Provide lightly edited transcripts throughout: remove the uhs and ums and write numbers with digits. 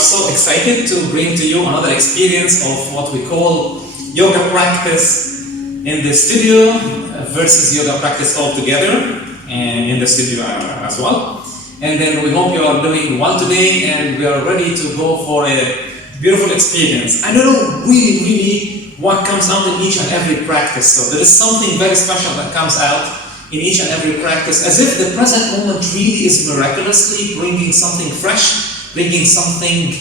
so excited to bring to you another experience of what we call yoga practice in the studio versus yoga practice altogether and in the studio as well. And then we hope you are doing well today and we are ready to go for a beautiful experience. I don't know really what comes out in each and every practice. So there is something very special that comes out in each and every practice, as if the present moment really is miraculously bringing something fresh, bringing something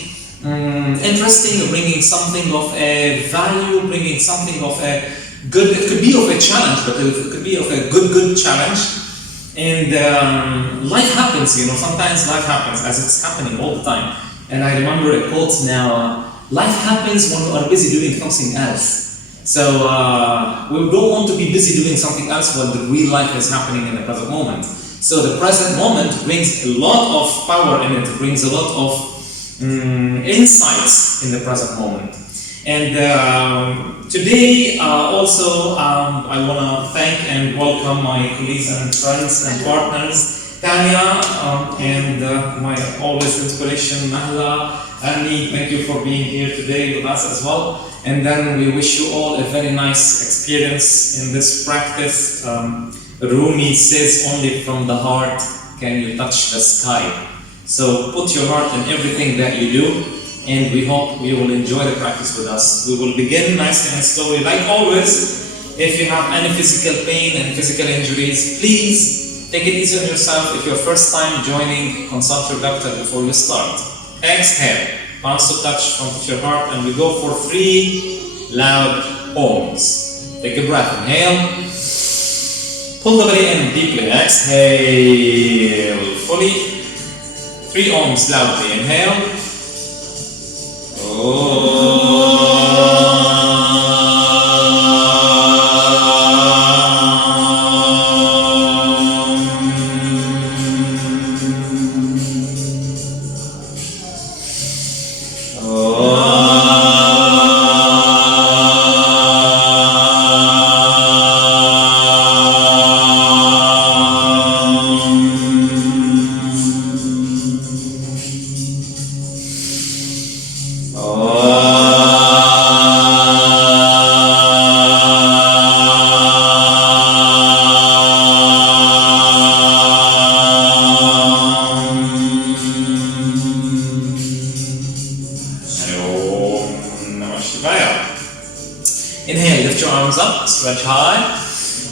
interesting, bringing something of a value, bringing something of a good, it could be of a challenge, but it could be of a good challenge. And life happens, sometimes life happens as it's happening all the time. And I remember a quote now, life happens when we are busy doing something else. So we don't want to be busy doing something else when the real life is happening in the present moment. So the present moment brings a lot of power in it, brings a lot of insights in the present moment. And today also I want to thank and welcome my colleagues and friends and partners, Tanya and my always inspiration, Mahla, Annie, thank you for being here today with us as well. And then we wish you all a very nice experience in this practice. Rumi says, only from the heart can you touch the sky. So put your heart in everything that you do, and we hope you will enjoy the practice with us. We will begin nicely and slowly. Like always, if you have any physical pain and physical injuries, please take it easy on yourself. If you're first time joining, consult your doctor before you start. Exhale, palms to touch front of your heart, and we go for 3 loud ohms. Take a breath, inhale. Pull the belly in deeply, exhale. Fully. 3 ohms loudly, inhale. Inhale, lift your arms up, stretch high,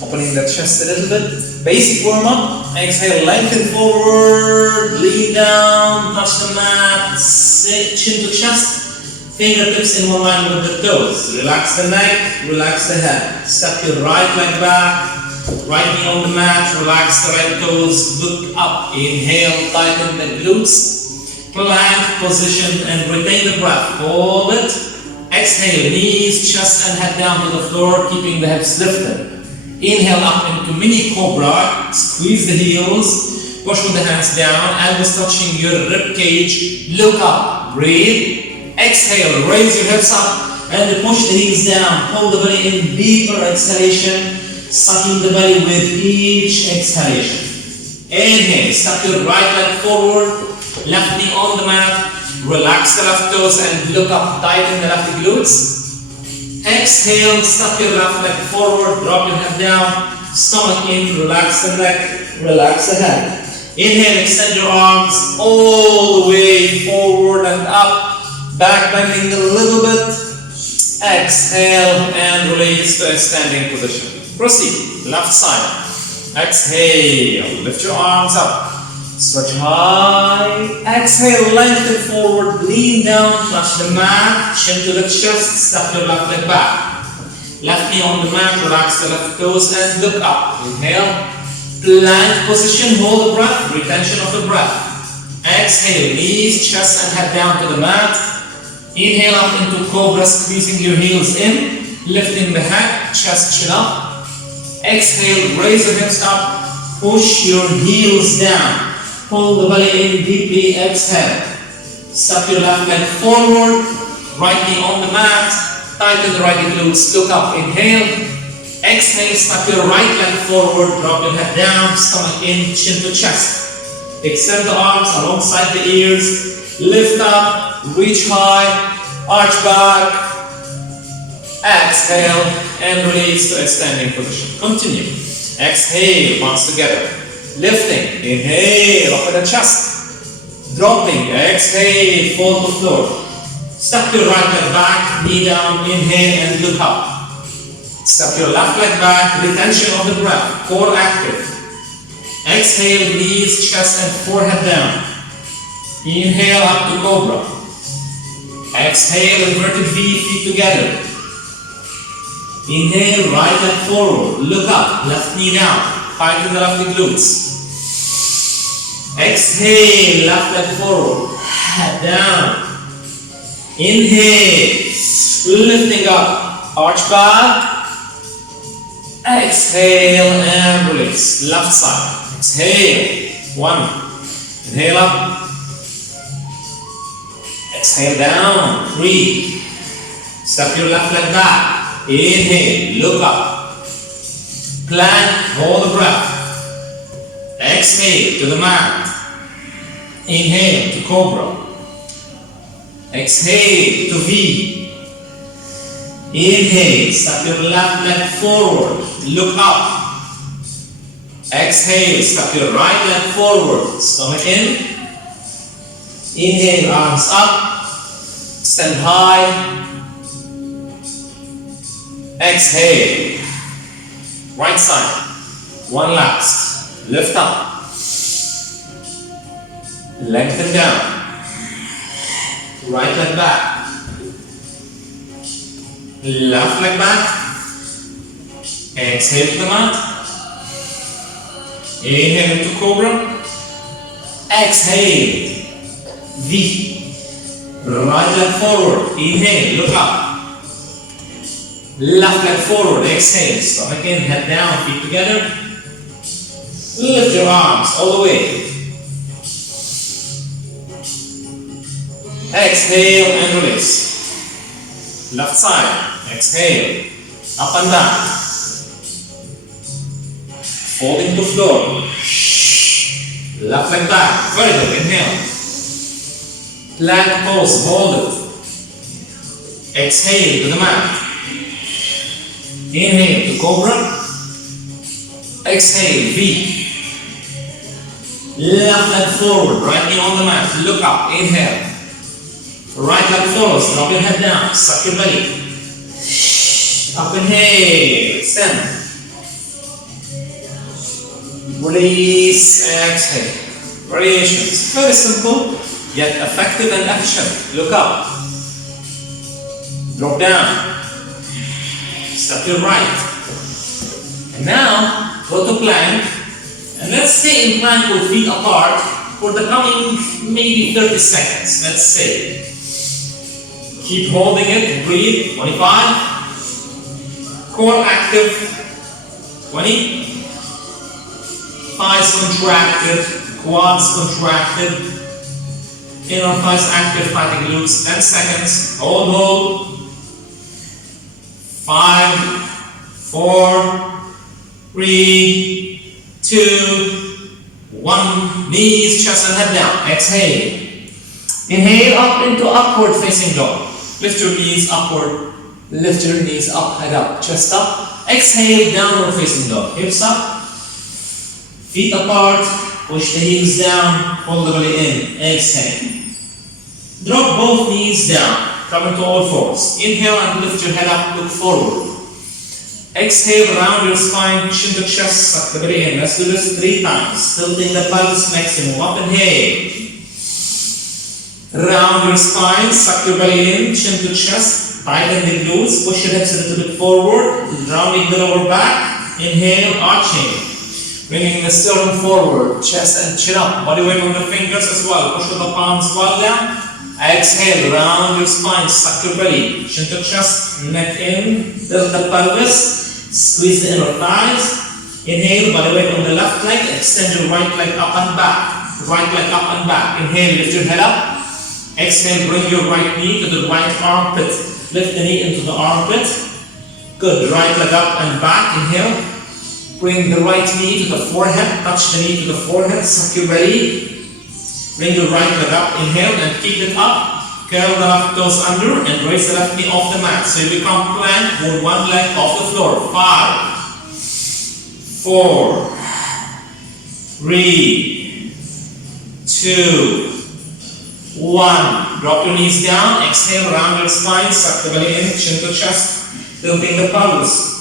opening the chest a little bit. Basic warm-up. Exhale, lengthen forward, lean down, touch the mat, sit, chin to chest, fingertips in line with the toes. Relax the neck, relax the head. Step your right leg back, right knee on the mat, relax the right toes, look up. Inhale, tighten the glutes, plank position and retain the breath. Hold it. Exhale, knees, chest and head down to the floor, keeping the hips lifted. Inhale up into mini cobra, squeeze the heels, push with the hands down, elbows touching your rib cage, look up, breathe. Exhale, raise your hips up and push the heels down, pull the belly in, deeper exhalation, sucking the belly with each exhalation. Inhale, step your right leg forward, left knee on the mat, relax the left toes and look up, tighten the left glutes. Exhale, step your left leg forward, drop your head down, stomach in, relax the neck, relax the head. Inhale, extend your arms all the way forward and up, back bending a little bit. Exhale and release to a standing position. Proceed, left side. Exhale, lift your arms up. Stretch high, exhale, lengthen forward, lean down, touch the mat, chin to the chest, step your left leg back. Left knee on the mat, relax the left toes and look up. Inhale, plank position, hold the breath, retention of the breath. Exhale, knees, chest and head down to the mat. Inhale up into cobra, squeezing your heels in, lifting the head, chest, chin up. Exhale, raise your hips up, push your heels down. Pull the belly in deeply, exhale. Step your left leg forward, right knee on the mat, tighten the right glutes, look up, inhale. Exhale, step your right leg forward, drop your head down, stomach in, chin to chest. Extend the arms alongside the ears, Lift up, reach high, arch back. Exhale and release to a standing position. Continue. Exhale, palms together. Lifting, inhale, up at the chest. Dropping, exhale, fall to floor. Step your right leg back, knee down, inhale and look up. Step your left leg back, retention of the breath, core active. Exhale, knees, chest and forehead down. Inhale up to cobra. Exhale, inverted V, feet together. Inhale, right leg forward, look up, left knee down, tighten the left glutes. Exhale, left leg forward, head down. Inhale, lifting up, arch back. Exhale and release, left side. Exhale, 1. Inhale up. Exhale down, 3. Step your left leg back. Inhale, look up. Plank, hold the breath. Exhale to the mat. Inhale to cobra. Exhale to V. Inhale, step your left leg forward, look up. Exhale, step your right leg forward, stomach in. Inhale, arms up, stand high. Exhale, right side, 1 last, lift up, lengthen down, right leg back, left leg back, exhale to the mat, inhale into cobra, exhale, V, right leg forward, inhale, look up. Left leg forward, exhale, stomach in, head down, feet together. Lift your arms all the way. Exhale and release. Left side, exhale, up and down. Folding to floor. Left leg back, very good, inhale. Plank pose, hold it. Exhale to the mat. Inhale to cobra. Exhale, V. Left leg forward, right knee on the mat. Look up, inhale. Right leg follows, drop your head down, suck your belly. Up, inhale, extend. Release, exhale. Variations, very simple, yet effective and efficient. Look up. Drop down. Step your right. And now, go to plank. And let's stay in plank with feet apart for the coming maybe 30 seconds, let's say. Keep holding it, breathe, 25. Core active, 20. Thighs contracted, quads contracted. Inner thighs active, fighting glutes, 10 seconds. Hold. 5, 4, 3, 2, 1. Knees, chest and head down. Exhale. Inhale up into upward facing dog. Lift your knees upward. Lift your knees up, head up, chest up. Exhale, downward facing dog. Hips up. Feet apart. Push the heels down. Hold the belly in. Exhale. Drop both knees down. Come into all fours. Inhale and lift your head up, look forward. Exhale, round your spine, chin to chest, suck the belly in. Let's do this 3 times. Tilting the pelvis maximum. Up, inhale. Round your spine, suck your belly in, chin to chest, tighten the glutes, push your hips a little bit forward, rounding the lower back. Inhale, arching. Bringing the sternum forward, chest and chin up. Body weight on the fingers as well. Push with the palms well down. Exhale, round your spine, suck your belly, chin to chest, neck in, tilt the pelvis, squeeze the inner thighs. Inhale, body weight on the left leg, extend your right leg up and back. Right leg up and back. Inhale, lift your head up. Exhale, bring your right knee to the right armpit. Lift the knee into the armpit. Good, right leg up and back. Inhale. Bring the right knee to the forehead, touch the knee to the forehead, suck your belly. Bring your right leg up, inhale and keep it up. Curl the left toes under and raise the left knee off the mat. So you become plank, hold one leg off the floor. 5, 4, 3, 2, 1. Drop your knees down, exhale, round your spine, suck the belly in, chin to chest, tilting the pelvis.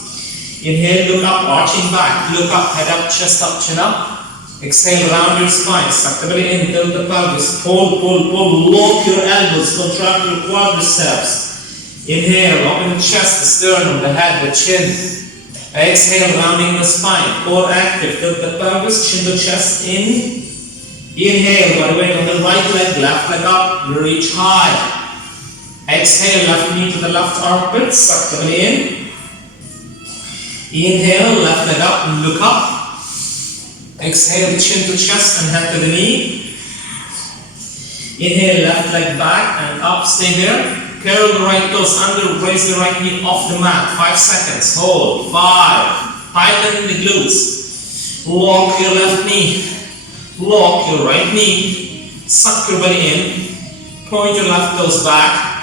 Inhale, look up, arching back, look up, head up, chest up, chin up. Exhale, round your spine, suck the belly in, tilt the pelvis, pull, pull, pull, lock your elbows, contract your quadriceps. Inhale, open the chest, the sternum, the head, the chin. Exhale, rounding the spine, core active, tilt the pelvis, chin to chest in. Inhale, by the way, on the right leg, left leg up, reach high. Exhale, left knee to the left armpit, suck the belly in. Inhale, left leg up, look up. Exhale, chin to chest and head to the knee. Inhale, left leg back and up, stay there. Curl the right toes under, raise the right knee off the mat. 5 seconds, hold. 5, tighten the glutes. Lock your left knee, lock your right knee, suck your belly in, point your left toes back.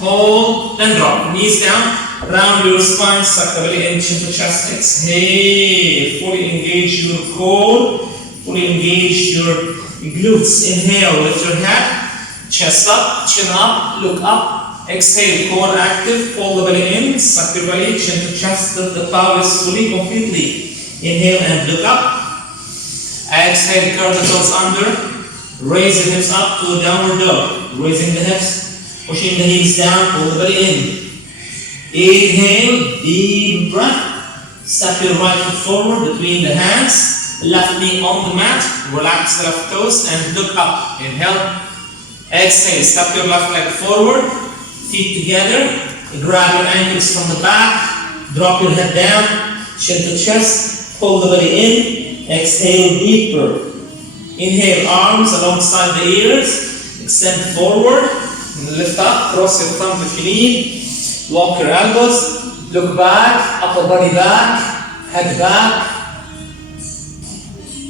Hold, then drop, knees down. Round your spine, suck the belly in, chin to chest, exhale. Fully engage your core, fully engage your glutes. Inhale, lift your head, chest up, chin up, look up. Exhale, core active, pull the belly in, suck your belly, chin to chest, tilt the pelvis fully, completely. Inhale and look up. Exhale, curl the toes under, raise the hips up to a downward dog. Raising the hips, pushing the heels down, pull the belly in. Inhale, deep breath. Step your right foot forward between the hands. Left knee on the mat. Relax the left toes and look up. Inhale. Exhale, step your left leg forward. Feet together. Grab your ankles from the back. Drop your head down. Chin to chest. Pull the belly in. Exhale deeper. Inhale, arms alongside the ears. Extend forward. Lift up. Cross your thumbs if you need. Lock your elbows, look back, upper body back, head back.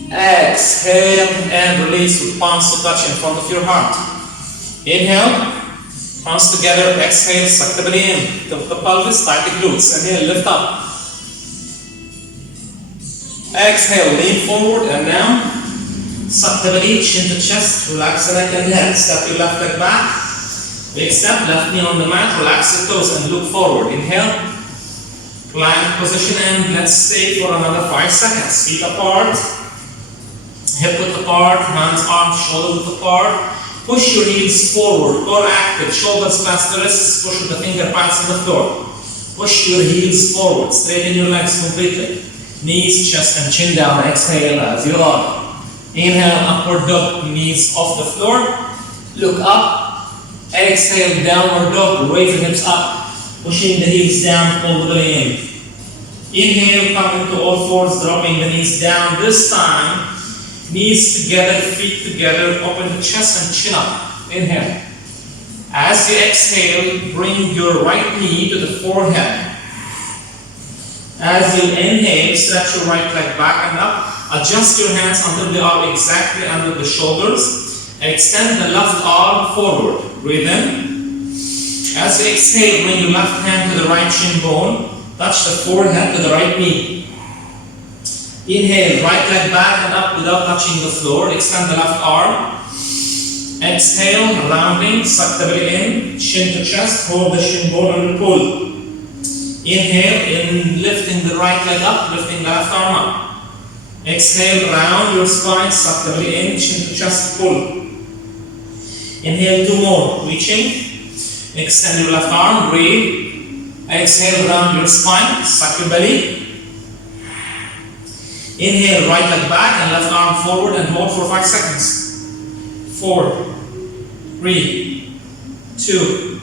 Exhale and release with palms to touch in front of your heart. Inhale, palms together, exhale, suck the belly in, tilt the pelvis, tight the glutes. Inhale, lift up. Exhale, lean forward and down. Suck the belly, chin to chest, relax the neck and head. Step your left leg back. Big step, left knee on the mat, relax your toes and look forward. Inhale, plank position and let's stay for another 5 seconds. Feet apart, hip width apart, hands, arms, shoulder width apart. Push your heels forward, core active, shoulders past the wrists, push with the finger pads on the floor. Push your heels forward, straighten your legs completely. Knees, chest and chin down, exhale as you rock. Inhale, upward dog, knees off the floor. Look up. Exhale, downward dog, raise the hips up, pushing the heels down, pull the belly in. Inhale, come into all fours, dropping the knees down. This time, knees together, feet together, open the chest and chin up. Inhale. As you exhale, bring your right knee to the forehead. As you inhale, stretch your right leg back and up. Adjust your hands until they are exactly under the shoulders. Extend the left arm forward. Breathe in. As you exhale, bring your left hand to the right shin bone. Touch the forehead to the right knee. Inhale, right leg back and up without touching the floor. Extend the left arm. Exhale, rounding, suck the belly in, chin to chest, hold the shin bone and pull. Inhale, in lifting the right leg up, lifting the left arm up. Exhale, round your spine, suck the belly in, chin to chest, pull. Inhale, 2 more, reaching. Extend your left arm, breathe. Exhale, round your spine, suck your belly. Inhale, right leg back and left arm forward and hold for 5 seconds. 4, 3, 2,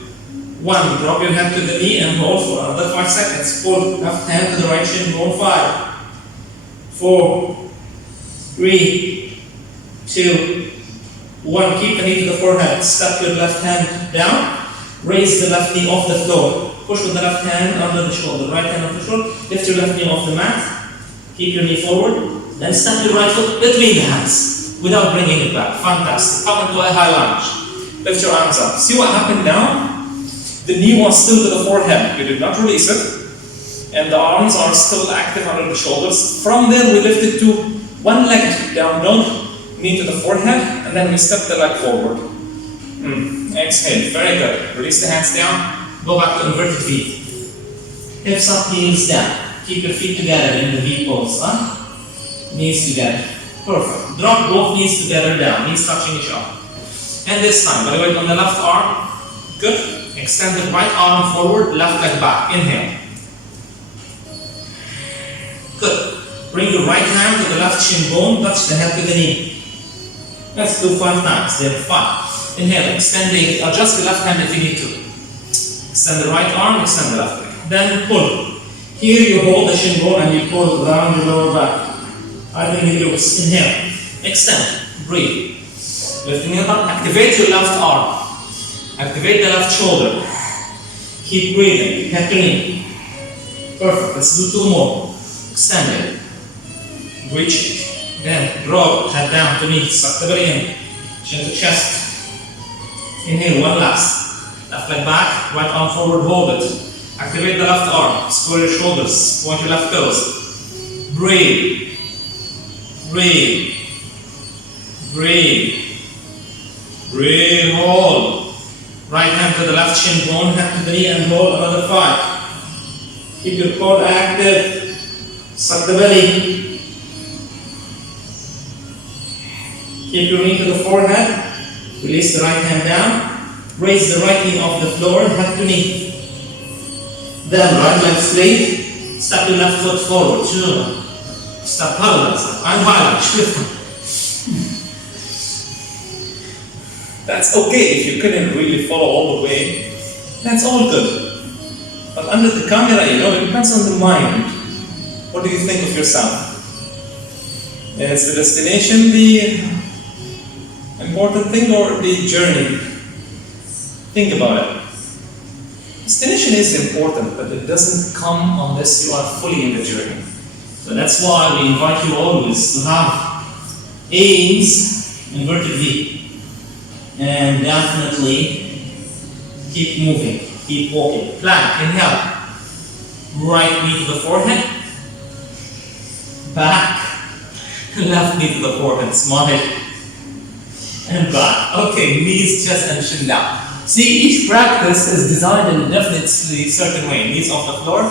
1. Drop your head to the knee and hold for another 5 seconds. Pull left hand to the right shin bone. 5, 4, 3, 2, 1. Keep the knee to the forehead. Step your left hand down. Raise the left knee off the floor. Push with the left hand under the shoulder. Right hand off the shoulder. Lift your left knee off the mat. Keep your knee forward. Then step your right foot between the hands. without bringing it back. Fantastic. Come into a high lunge. Lift your arms up. See what happened now? The knee was still to the forehead. You did not release it. And the arms are still active under the shoulders. From there, we lifted to one leg down dog, knee to the forehead, and then we step the leg forward. Exhale. Very good. Release the hands down. Go back to inverted feet. Hips up, heels down. Keep your feet together in the V pose. Knees together. Perfect. Drop both knees together down. Knees touching each other. And this time, by the way, on the left arm. Good. Extend the right arm forward, left leg back. Inhale. Good. Bring your right hand to the left shin bone, touch the head to the knee. Let's do 5 times. There, 5. Inhale, extending, adjust the left hand if you need to. Extend the right arm, extend the left leg. Then pull. Here you hold the shin bone and you pull around your lower back. I think it looks. Inhale. Extend. Breathe. Lifting it up. Activate your left arm. Activate the left shoulder. Keep breathing. Head to knee. Perfect. Let's do 2 more. Extend it. Reach it. Then drop. Head down to knee. Suck the belly in. Chin to chest. Inhale. 1 last. Left leg back. Right arm forward. Hold it. Activate the left arm. Square your shoulders. Point your left toes. Breathe. Breathe. Breathe. Breathe. Hold. Right hand to the left shin bone, head to the knee, and hold another 5. Keep your core active. Suck the belly. Keep your knee to the forehead. Release the right hand down. Raise the right knee off the floor, head to knee. Then right leg straight. Step your left foot forward. Step parallel. And high lunge. That's okay if you couldn't really follow all the way. That's all good. But under the camera, it depends on the mind. What do you think of yourself? Is the destination the important thing or the journey? Think about it. Destination is important, but it doesn't come unless you are fully in the journey. So that's why we invite you always to have aims, inverted V. And definitely keep moving, keep walking. Plank, inhale. Right knee to the forehead. Back. Left knee to the forehead. Smile. And back. Okay, knees, chest, and chin down. See, each practice is designed in a definitely certain way. Knees off the floor.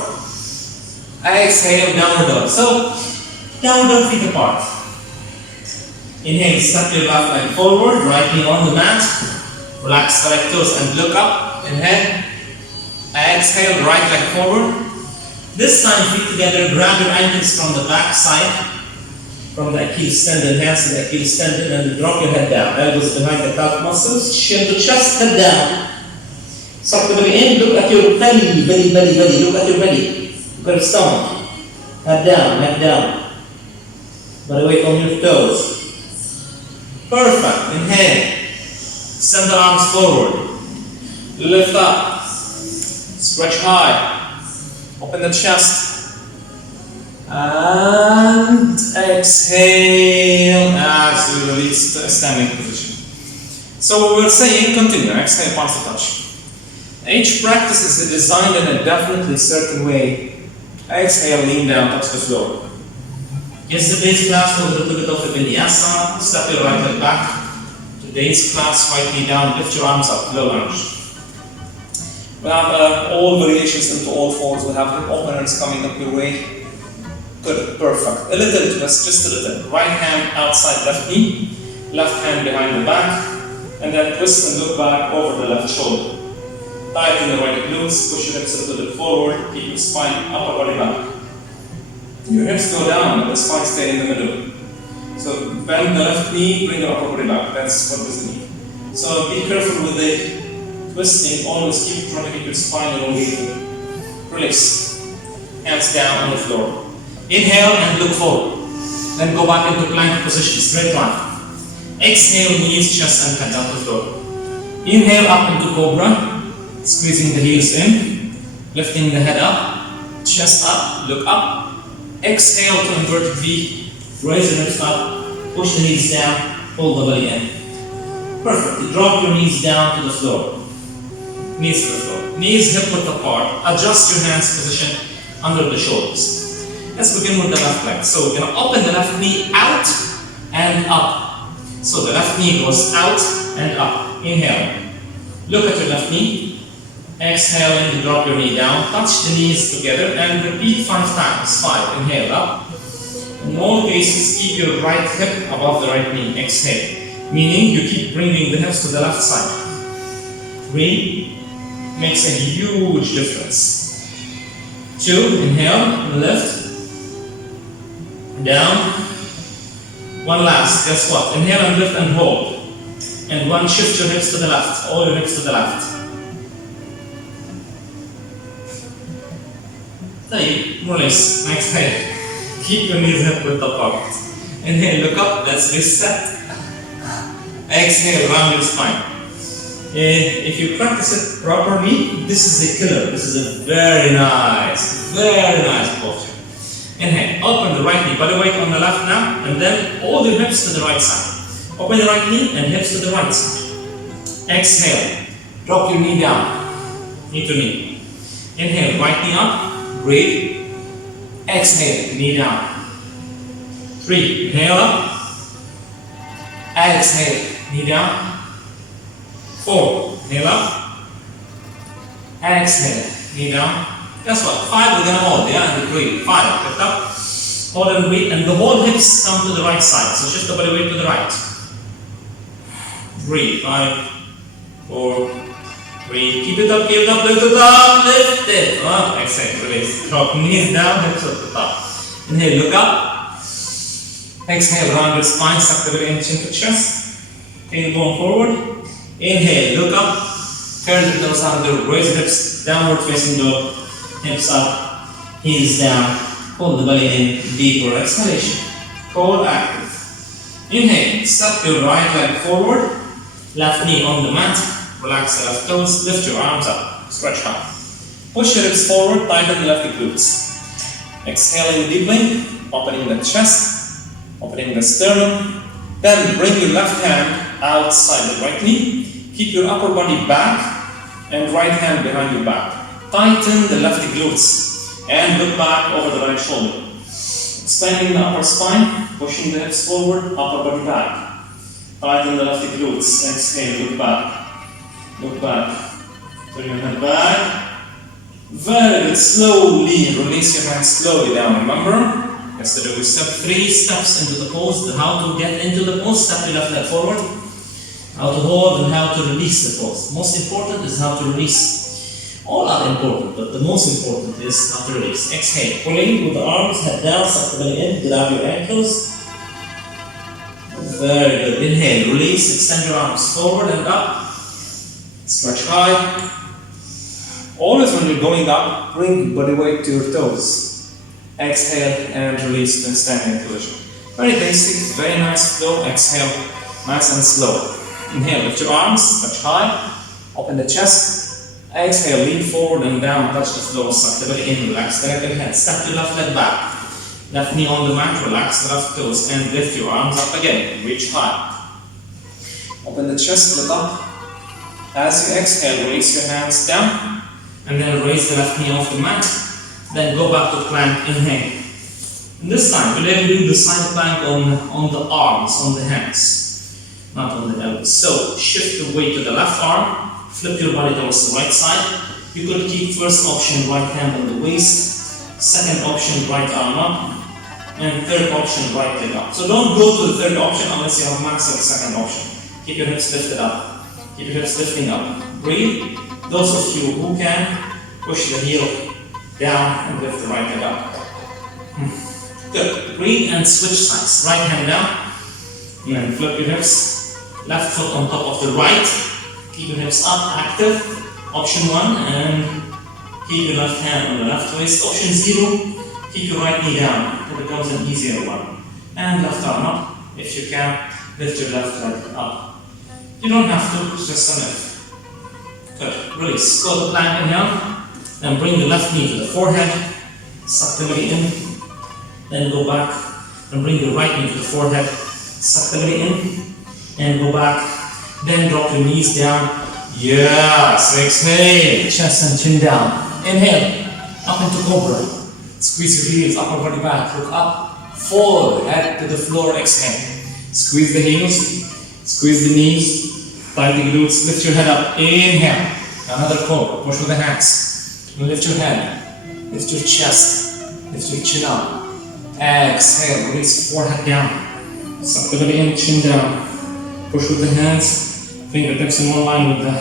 Exhale, downward dog. So, downward dog, feet apart. Inhale, step your left leg forward, right knee on the mat. Relax the right toes and look up. Inhale. Exhale, right leg forward. This time, feet together, grab your ankles from the back side. From the Achilles tendon, hands to the Achilles tendon, and drop your head down. Elbows behind the calf muscles, chin to chest, head down. Suck the belly in, look at your belly, belly. Look at your belly. Look at your stomach. Head down, neck down. Body weight on your toes. Perfect. Inhale. Send the arms forward. Lift up. Stretch high. Open the chest. And exhale as you release the standing position. So we were saying, continue. Exhale, palms to touch. Each practice is designed in a definitely certain way. Exhale, lean down, touch the floor. Yesterday's class was a little bit of a vinyasa. Step your right leg back. Today's class, right knee down, lift your arms up, low lunge. We have all variations into all fours. We have hip openers coming up your way. Good, perfect. A little twist, just a little. Right hand outside left knee, left hand behind the back, and then twist and look back over the left shoulder. Tighten the right glutes, push your hips a little bit forward, keep your spine, upper body back. Your hips go down, but the spine stay in the middle. So bend the left knee, bring your upper body back. That's what this means. So be careful with the twisting. Always trying to keep your spine elongated. Release. Hands down on the floor. Inhale and look forward. Then go back into plank position, straight line. Exhale, knees, chest, and head down the floor. Inhale up into cobra, squeezing the heels in, lifting the head up, chest up, look up. Exhale to inverted V, raise the hips up, push the knees down, pull the belly in. Perfect. Drop your knees down to the floor. Knees to the floor. Knees hip width apart. Adjust your hands position under the shoulders. Let's begin with the left leg. So we're going to open the left knee out and up. So the left knee goes out and up. Inhale. Look at your left knee. Exhale and drop your knee down. Touch the knees together and repeat 5 times. 5. Inhale up. In all cases, keep your right hip above the right knee. Exhale. Meaning you keep bringing the hips to the left side. 3. Makes a huge difference. 2. Inhale. Lift. Down. 1 last. Guess what? Inhale and lift and hold. And 1. Shift your hips to the left. All your hips to the left. 3. Release. Exhale. Keep your knees hip width apart. Inhale, look up. Let's reset. Exhale, round your spine. If you practice it properly, this is a killer. This is a very nice posture. Inhale, open the right knee, body weight on the left now, and then all your hips to the right side. Open the right knee and hips to the right side. Exhale, drop your knee down, knee to knee. Inhale, right knee up, breathe. Exhale, knee down. 3, inhale up. Exhale, knee down. 4, inhale up. Exhale, knee down. Guess what? 5 we're gonna hold, yeah, and breathe. 5, lift up. Hold and breathe, and the whole hips come to the right side. So shift the body weight to the right. Breathe. 5, 4, 3. Keep it up, lift it up, lift it. Exhale, release. Drop knees down, hips at the top. Inhale, look up. Exhale, round your spine, suck the belly into the chest. Tailbone forward. Inhale, look up. Turn the toes under, raise the hips, downward facing dog. Hips up, heels down. Pull the belly in, deeper exhalation. Core active. Inhale, step your right leg forward. Left knee on the mat. Relax the left toes, lift your arms up, stretch high. Push your hips forward, tighten the left glutes. Exhaling deeply, opening the chest, opening the sternum. Then bring your left hand outside the right knee. Keep your upper body back and right hand behind your back. Tighten the left glutes and look back over the right shoulder. Expanding the upper spine, pushing the hips forward, upper body back. Tighten the left glutes, exhale, look back. Look back. Turn your head back. Very good. Slowly release your hands slowly down. Remember? Yesterday we stepped 3 steps into the pose. How to get into the pose. Step your left leg forward. How to hold and how to release the pose. Most important is how to release. All are important, but the most important is how to release. Exhale. Pulling with the arms, head down, suck the belly in, grab your ankles. Very good. Inhale. Release. Extend your arms forward and up. Stretch high. Always when you're going up, bring body weight to your toes. Exhale and release to standing position. Very basic, very nice flow. Exhale, nice and slow. Inhale, lift your arms, stretch high. Open the chest. Exhale, lean forward and down, touch the floor, suck the belly in, relax the right head. Step your left leg back. Left knee on the mat, relax the left toes and lift your arms up again. Reach high. Open the chest, look up. As you exhale, release your hands down and then raise the left knee off the mat. Then go back to plank, inhale. And this time, we'll do the side plank on the arms, on the hands, not on the elbows. So, shift the weight to the left arm, flip your body towards the right side. You could keep first option, right hand on the waist, second option, right arm up, and third option, right leg up. So don't go to the third option unless you have maxed the second option. Keep your hips lifted up. Keep your hips lifting up. Breathe. Those of you who can, push the heel down and lift the right leg up. Good. Breathe and switch sides. Right hand down. And then flip your hips. Left foot on top of the right. Keep your hips up, active. Option 1 and keep your left hand on the left waist. Option 0, keep your right knee down. It becomes an easier one. And left arm up. If you can, lift your left leg up. You don't have to, it's just a lift. Good. Release. Go to plank inhale. Then bring the left knee to the forehead. Suck the belly in. Then go back and bring the right knee to the forehead. Suck the belly in. and go back. Then drop your knees down. Yes, exhale, chest and chin down. Inhale, up into cobra. Squeeze your heels, upper body back, look up, forward, head to the floor, exhale. Squeeze the heels, squeeze the knees, tight the glutes, lift your head up, inhale. Another cobra, push with the hands. Lift your head, lift your chest, lift your chin up. Exhale, release forehead down. Suck the belly in, chin down. Push with the hands, fingertips in one line with the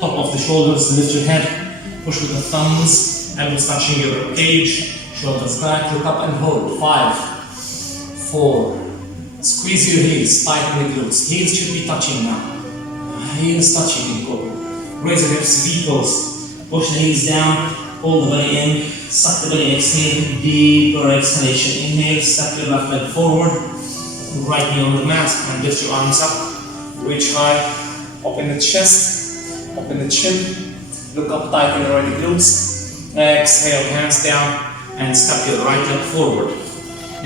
top of the shoulders, lift your head. Push with the thumbs, elbows touching your cage, shoulders back, look up and hold. 5, 4, squeeze your heels, tighten the glutes. Heels should be touching now. Heels touching in cobra. Raise the hips, V pose. Push the heels down, hold the belly in, suck the belly, exhale, deeper exhalation. Inhale, step your left leg forward, right knee on the mat, and lift your arms up. Reach high, open the chest, open the chin, look up, tighten the right glutes. Exhale, hands down, and step your right leg forward.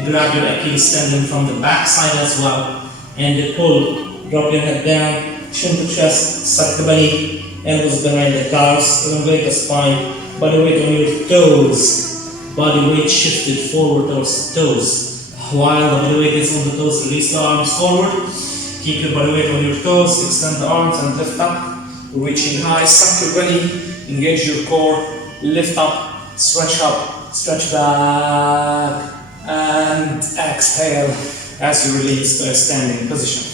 Grab your Achilles tendon from the back side as well, and pull. Drop your head down, chin to chest, suck the belly, elbows behind the calves, elongate the spine, body weight on your toes, body weight shifted forward towards the toes. While the body weight is on the toes, release the arms forward, keep your body weight on your toes, extend the arms and lift up, reaching high, suck your belly, engage your core, lift up, stretch back, and exhale as you release to a standing position.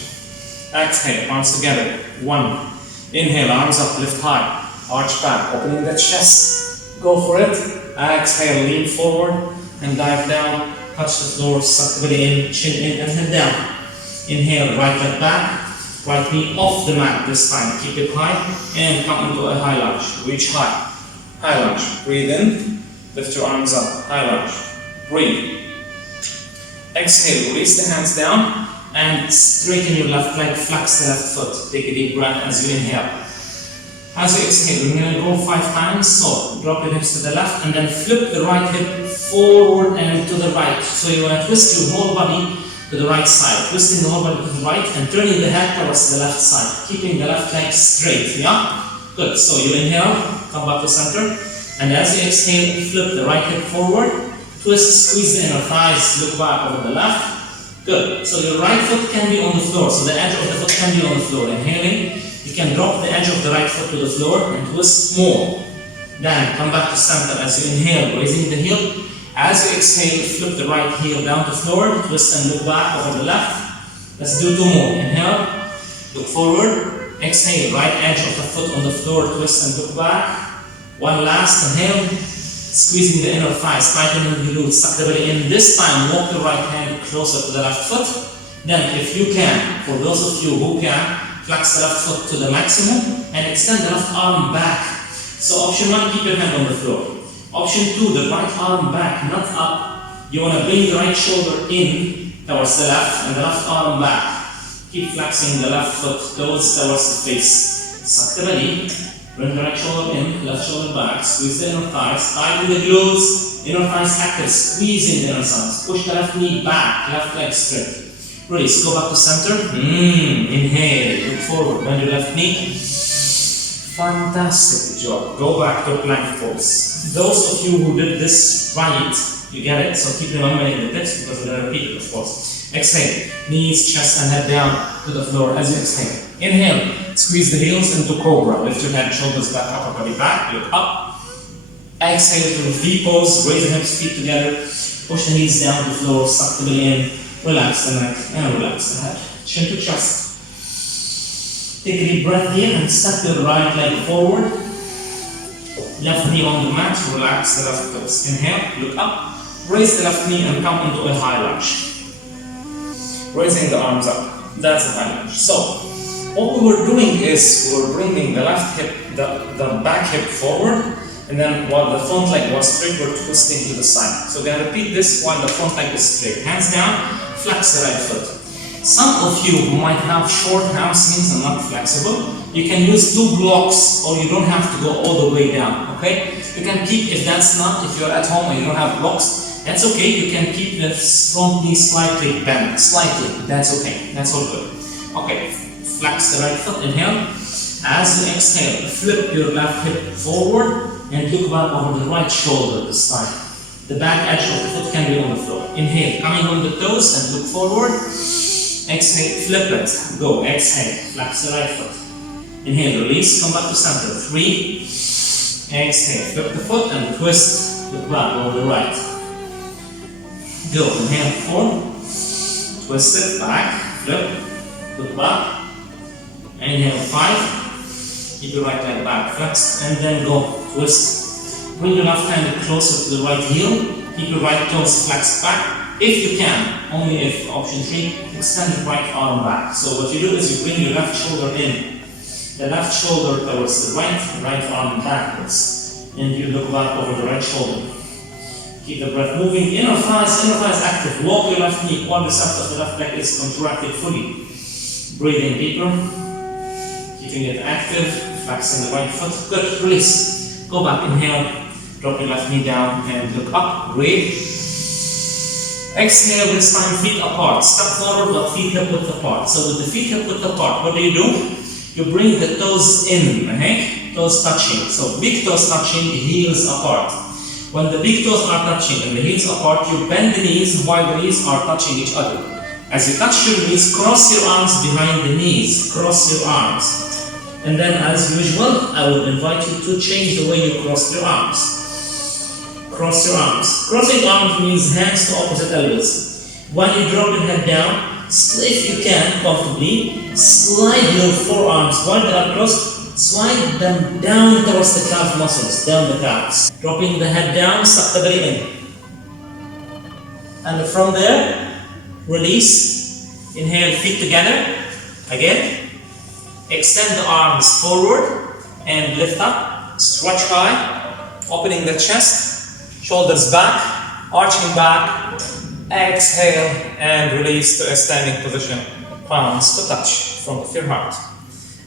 Exhale, arms together. 1. Inhale, arms up, lift high, arch back, opening the chest. Go for it. Exhale, lean forward and dive down. Touch the floor, suck the belly in, chin in and head down. Inhale, right leg back, right knee off the mat this time. Keep it high and come into a high lunge. Reach high. High lunge. Breathe in, lift your arms up. High lunge. Breathe. Exhale, release the hands down and straighten your left leg, flex the left foot. Take a deep breath as you inhale. As you exhale, we're going to go 5 times. So drop your hips to the left and then flip the right hip forward and to the right. So you want to twist your whole body to the right side. Twisting the whole body to the right and turning the head towards the left side. Keeping the left leg straight. Yeah? Good. So you inhale, come back to center. And as you exhale, flip the right hip forward. Twist, squeeze the inner thighs, look back over the left. Good. So your right foot can be on the floor. So the edge of the foot can be on the floor. Inhaling, you can drop the edge of the right foot to the floor and twist more. Then come back to center as you inhale, raising the heel. As you exhale, flip the right heel down to the floor, twist and look back over the left. Let's do 2 more. Inhale, look forward. Exhale, right edge of the foot on the floor, twist and look back. 1 last, inhale. Squeezing the inner thighs, tightening the glutes, suck the belly in. This time, walk your right hand closer to the left foot. Then, if you can, for those of you who can, flex the left foot to the maximum and extend the left arm back. So, option 1, keep your hand on the floor. Option 2, the right arm back, not up. You want to bring the right shoulder in towards the left and the left arm back. Keep flexing the left foot towards the face. Suck the belly. Bring the right shoulder in, left shoulder back, squeeze the inner thighs, tighten the glutes, inner thighs active, squeezing the inner thighs, push the left knee back, left leg straight. Release, go back to center, inhale, look forward, bend your left knee. Fantastic job, go back to plank pose. Those of you who did this right, you get it, so keep remembering the tips because we're going to repeat it, of course. Exhale, knees, chest and head down to the floor as you exhale. Inhale, squeeze the heels into cobra. Lift your head, shoulders back, upper body back, look up. Exhale to V pose, raise the hips, feet together. Push the knees down to the floor, suck the belly in. Relax the neck and relax the head. Chin to chest. Take a deep breath here and step your right leg forward. Left knee on the mat, relax the left toes. Inhale, look up. Raise the left knee and come into a high lunge. Raising the arms up. That's a high lunge. So, what we were doing is we were bringing the left hip, the back hip forward, and then while the front leg was straight, we're twisting to the side. So we're going to repeat this while the front leg is straight. Hands down, flex the right foot. Some of you who might have short hamstrings and not flexible, you can use 2 blocks or you don't have to go all the way down, okay? You can keep, if you're at home and you don't have blocks, that's okay. You can keep the front knee slightly bent, slightly. That's okay. That's all good. Okay. flex the right foot, inhale. As you exhale, flip your left hip forward and look back over the right shoulder this time. The back edge of the foot can be on the floor. Inhale, coming on the toes and look forward. Exhale, flip it. Go, exhale, flex the right foot. Inhale, release, come back to center. 3. Exhale, flip the foot and twist, look back over the right. Go, inhale, 4. Twist it, back, flip, look back. Inhale, 5. Keep your right leg back, flex, and then go, twist. Bring your left hand closer to the right heel. Keep your right toes flexed back. If you can, only if option 3, extend the right arm back. So what you do is you bring your left shoulder in, the left shoulder towards the right arm backwards, and you look back over the right shoulder. Keep the breath moving, inner thighs active. Walk your left knee, quadriceps of the left leg is contracted fully. Breathing deeper, keeping it active, flexing the right foot. Good, release. Go back, inhale, drop your left knee down and look up, breathe. Exhale, this time feet apart. Step forward, but feet hip width apart. So with the feet hip width apart, what do? You bring the toes in, okay? Toes touching. So big toes touching, heels apart. When the big toes are touching and the heels apart, you bend the knees while the knees are touching each other. As you touch your knees, cross your arms behind the knees. Cross your arms. And then as usual, I would invite you to change the way you cross your arms. Cross your arms. Crossing arms means hands to opposite elbows. When you drop your head down, if you can comfortably, slide your forearms while they are crossed, slide them down towards the calf muscles, down the calves. Dropping the head down, suck the belly in. And from there, release. Inhale, feet together. Again. Extend the arms forward and lift up. Stretch high. Opening the chest. Shoulders back. Arching back. Exhale and release to a standing position. Palms to touch from with your heart.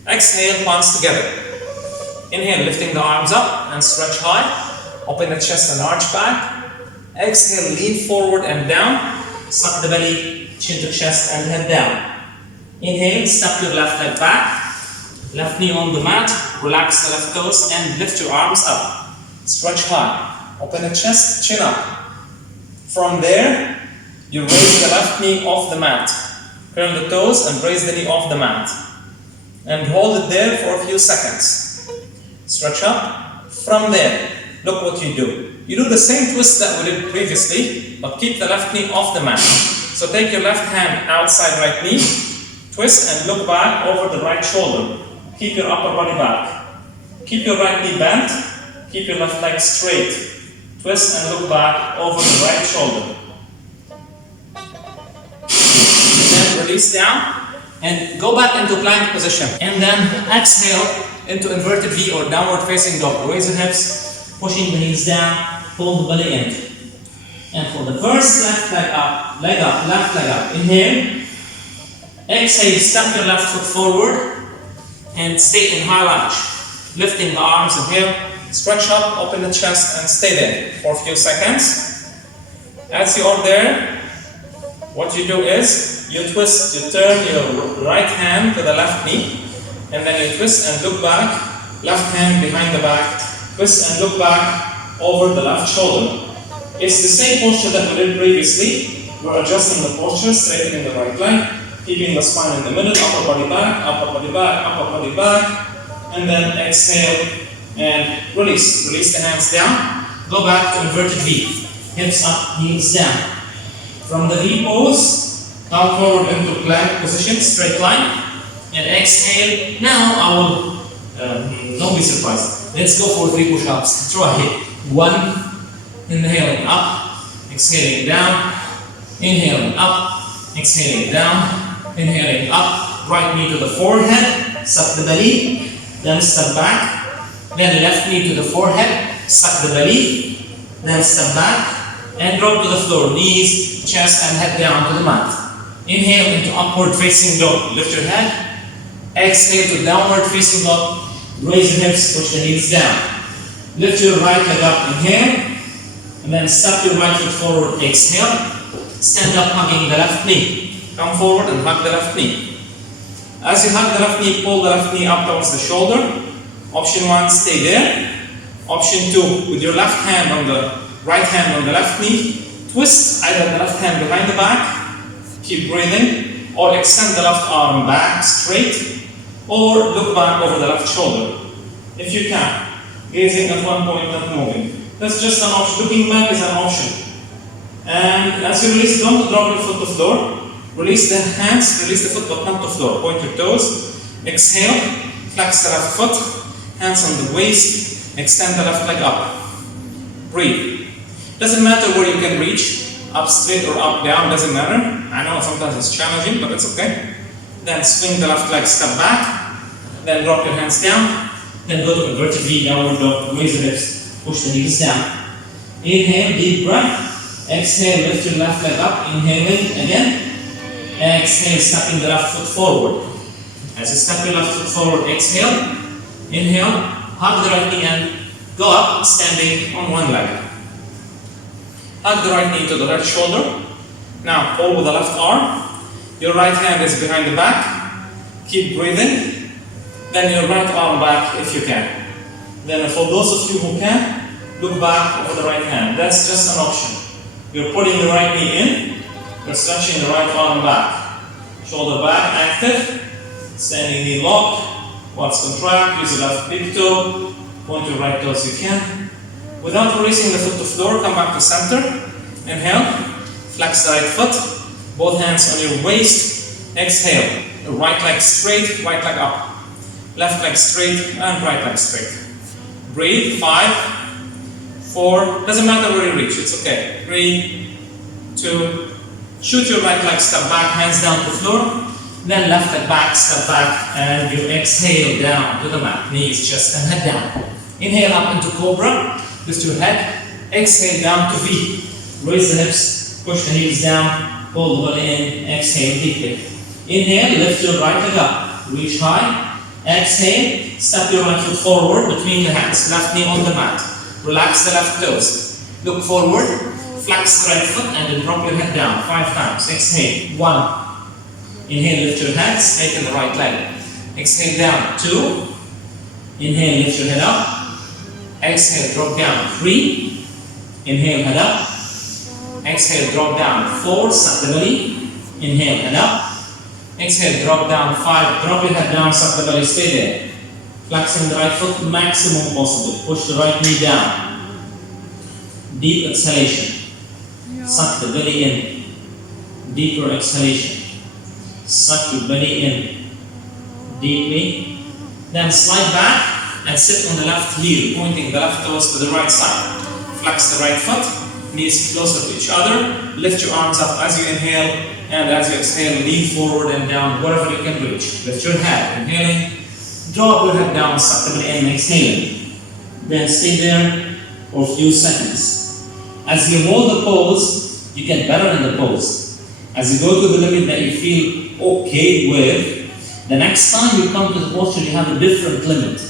Exhale, palms together. Inhale, lifting the arms up and stretch high. Open the chest and arch back. Exhale, lean forward and down. Suck the belly, chin to chest and head down. Inhale, step your left leg back. Left knee on the mat. Relax the left toes and lift your arms up. Stretch high. Open the chest, chin up. From there, you raise the left knee off the mat. Curl the toes and raise the knee off the mat. And hold it there for a few seconds. Stretch up. From there, look what you do. You do the same twist that we did previously, but keep the left knee off the mat. So take your left hand outside right knee, twist and look back over the right shoulder. Keep your upper body back. Keep your right knee bent. Keep your left leg straight. Twist and look back over the right shoulder. Then release down and go back into plank position. And then exhale into inverted V or downward facing dog. Raise the hips, pushing the knees down, pull the belly in. And for the first left leg up, left leg up. Inhale. Exhale, step your left foot forward and stay in high lunge. Lifting the arms, inhale. Stretch up, open the chest and stay there for a few seconds. As you are there, what you do is you twist, you turn your right hand to the left knee and then you twist and look back, left hand behind the back, twist and look back over the left shoulder. It's the same posture that we did previously. We're adjusting the posture, straightening the right leg, keeping the spine in the middle, upper body back, upper body back, upper body back, and then exhale and release. Release the hands down. Go back to inverted V. Hips up, knees down. From the V pose, come forward into plank position, straight line, and exhale. Now I will, don't be surprised. Let's go for 3 push-ups. Try it. 1, inhaling up, exhaling down, inhaling up, exhaling down, inhaling up, right knee to the forehead, suck the belly, then step back. Then left knee to the forehead, suck the belly, then step back and drop to the floor, knees, chest and head down to the mat. Inhale into upward facing dog, lift your head. Exhale to downward facing dog, raise your hips, push the knees down. Lift your right leg up, inhale, and then step your right foot forward, exhale. Stand up hugging the left knee. Come forward and hug the left knee. As you hug the left knee, pull the left knee up towards the shoulder. Option 1, stay there. Option 2, with your left hand on the right hand on the left knee, twist either the left hand behind the back, keep breathing, or extend the left arm back straight, or look back over the left shoulder. If you can, gazing at one point, not moving. That's just an option. Looking back is an option. And as you release, don't drop your foot to the floor. Release the hands, release the foot but not to the floor. Point your toes. Exhale, flex the left foot, hands on the waist, extend the left leg up. Breathe. Doesn't matter where you can reach, up straight or up down, doesn't matter. I know sometimes it's challenging, but it's okay. Then swing the left leg, step back, then drop your hands down, then go to inverted V, downward dog, raise the hips, push the knees down. Inhale, deep breath. Exhale, lift your left leg up, inhaling again. Exhale, stepping the left foot forward. As you step your left foot forward, exhale, inhale, hug the right knee and go up, standing on one leg. Hug the right knee to the left shoulder. Now pull with the left arm. Your right hand is behind the back. Keep breathing. Then your right arm back if you can. Then for those of you who can, look back over the right hand. That's just an option. You're putting the right knee in. You're stretching the right arm back. Shoulder back, active. Standing knee lock. Quads contract. Use the left big toe. Point your right toe as you can. Without releasing the foot to the floor, come back to center. Inhale. Flex the right foot. Both hands on your waist. Exhale. Your right leg straight, right leg up. Left leg straight and right leg straight. Breathe. 5, 4. Doesn't matter where you reach. It's okay. 3, 2. Shoot your right leg, step back, hands down to the floor. Then left leg back, step back, and you exhale down to the mat. Knees, chest, and head down. Inhale up into Cobra. Lift your head. Exhale down to V. Raise the hips. Push the heels down. Pull the belly in. Exhale deeply. Inhale. Lift your right leg up. Reach high. Exhale. Step your right foot forward between the hands. Left knee on the mat. Relax the left toes. Look forward. Flex the right foot and then drop your head down 5 times. Exhale. 1. Inhale, lift your head, straighten the right leg. Exhale down. 2. Inhale, lift your head up. Exhale, drop down. 3. Inhale, head up. Exhale, drop down. 4. Suck the belly. Inhale, head up. Exhale, drop down. 5. Drop your head down, suck the belly, stay there. Flexing the right foot maximum possible. Push the right knee down. Deep exhalation. Suck the belly in. Deeper exhalation. Suck your belly in. Deeply. Then slide back and sit on the left heel, pointing the left toes to the right side. Flex the right foot, knees closer to each other. Lift your arms up as you inhale, and as you exhale, lean forward and down, wherever you can reach. Lift your head, inhaling. Drop your head down, suck the belly in, exhaling. Then stay there for a few seconds. As you hold the pose, you get better in the pose. As you go to the limit that you feel okay with, the next time you come to the posture, you have a different limit.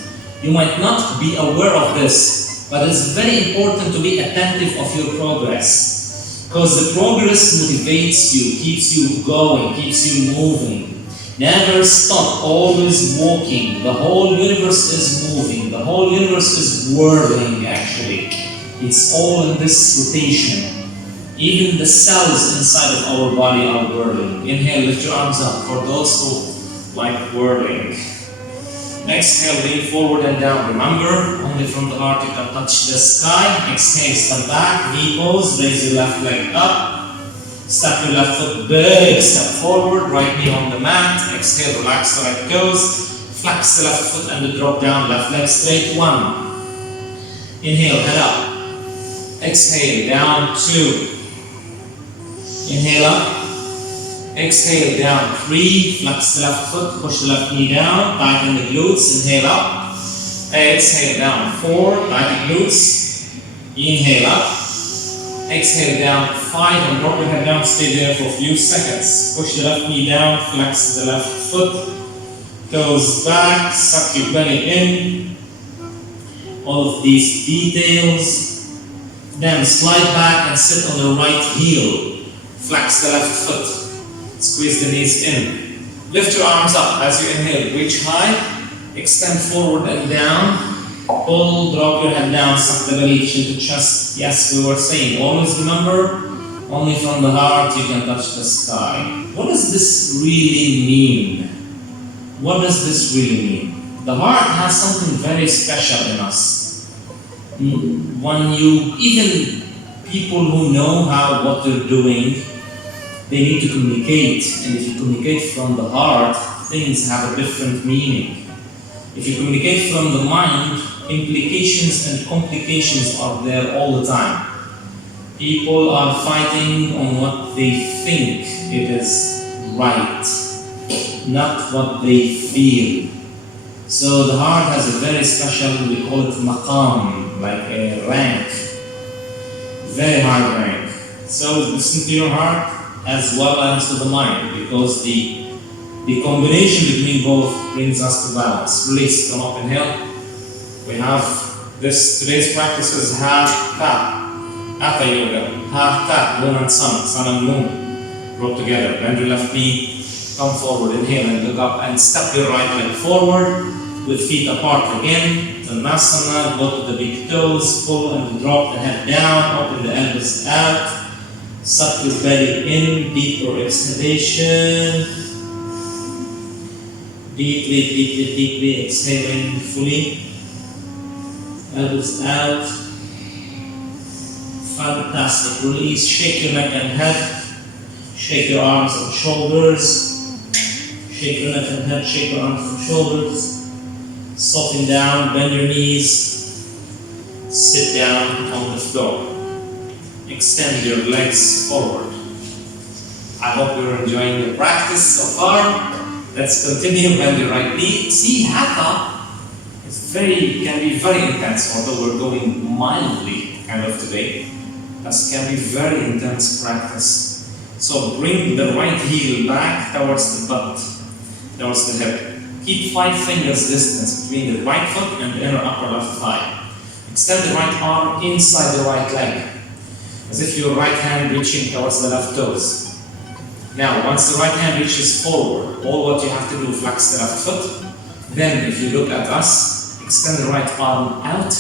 You might not be aware of this, but it's very important to be attentive of your progress. Because the progress motivates you, keeps you going, keeps you moving. Never stop, always walking. The whole universe is moving. The whole universe is whirling, actually. It's all in this rotation. Even the cells inside of our body are whirling. Inhale, lift your arms up for those who like whirling. Exhale, lean forward and down. Remember, only from the heart you can touch the sky. Exhale, step back, knee pose, raise your left leg up. Step your left foot big, step forward, right knee on the mat. Exhale, relax the right toes. Flex the left foot and drop down, left leg straight. 1. Inhale, head up. Exhale, down. 2. Inhale up. Exhale, down. 3. Flex the left foot, push the left knee down, tighten the glutes. Inhale up. Exhale, down. 4. Tighten glutes. Inhale up. Exhale, down. 5. And drop your head down. Stay there for a few seconds. Push the left knee down. Flex the left foot. Toes back. Suck your belly in. All of these details. Then slide back and sit on the right heel. Flex the left foot. Squeeze the knees in. Lift your arms up as you inhale, reach high, extend forward and down, pull, drop your head down, suck the belly, chin to chest. Yes, we were saying, always remember, only from the heart you can touch the sky. What does this really mean? What does this really mean? The heart has something very special in us. When even people who know what they're doing, they need to communicate, and if you communicate from the heart, things have a different meaning. If you communicate from the mind, implications and complications are there all the time. People are fighting on what they think it is right, not what they feel. So the heart has a very special, we call it maqam, like a rank, very high rank. So listen to your heart as well as to the mind, because the combination between both brings us to balance. Release, come up, inhale. We have today's practice is Hatha. Hatha yoga. Hatha, moon and sun, sun and moon. Roll together. Bend your left knee, come forward, inhale and look up and step your right leg forward with feet apart again. Tanasana, go to the big toes, pull and drop the head down, open the elbows out. Suck your belly in, deeper exhalation. Deeply, deeply, deeply exhaling fully. Elbows out. Fantastic. Release. Shake your neck and head. Shake your arms and shoulders. Shake your neck and head. Shake your arms and shoulders. Soften down. Bend your knees. Sit down on the floor. Extend your legs forward. I hope you're enjoying the practice so far. Let's continue. Bend your right knee. See, Hatha can be very intense, although we're going mildly kind of today. This can be very intense practice. So bring the right heel back towards the butt, towards the hip. Keep 5 fingers distance between the right foot and the inner upper left thigh. Extend the right arm inside the right leg, as if your right hand reaching towards the left toes. Now, once the right hand reaches forward, all what you have to do, flex the left foot. Then, if you look at us, extend the right arm out,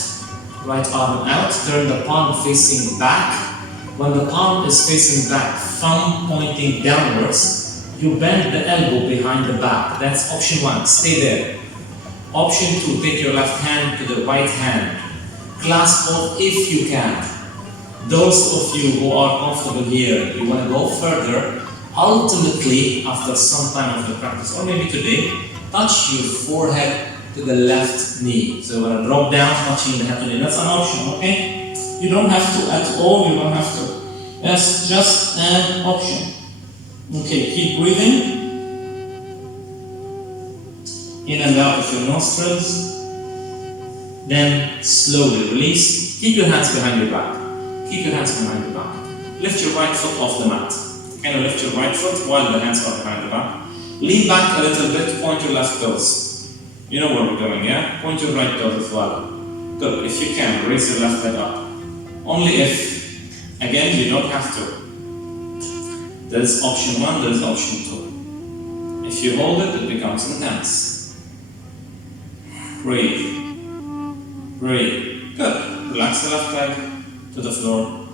turn the palm facing back. When the palm is facing back, thumb pointing downwards, you bend the elbow behind the back. That's option 1, stay there. Option 2, take your left hand to the right hand. Clasp both if you can. Those of you who are comfortable here, you want to go further, ultimately, after some time of the practice, or maybe today, touch your forehead to the left knee. So you want to drop down, touching the head to the knee. That's an option, okay? You don't have to at all, you don't have to. That's just an option. Okay, keep breathing. In and out of your nostrils. Then slowly release. Keep your hands behind your back. Keep your hands behind your back. Lift your right foot off the mat. Kind of lift your right foot while the hands are behind the back. Lean back a little bit, point your left toes. You know where we're going, yeah? Point your right toes as well. Good. If you can, raise your left leg up. Only if, again, you don't have to. There is option 1, there is option 2. If you hold it, it becomes intense. Breathe. Breathe. Good. Relax the left leg to the floor.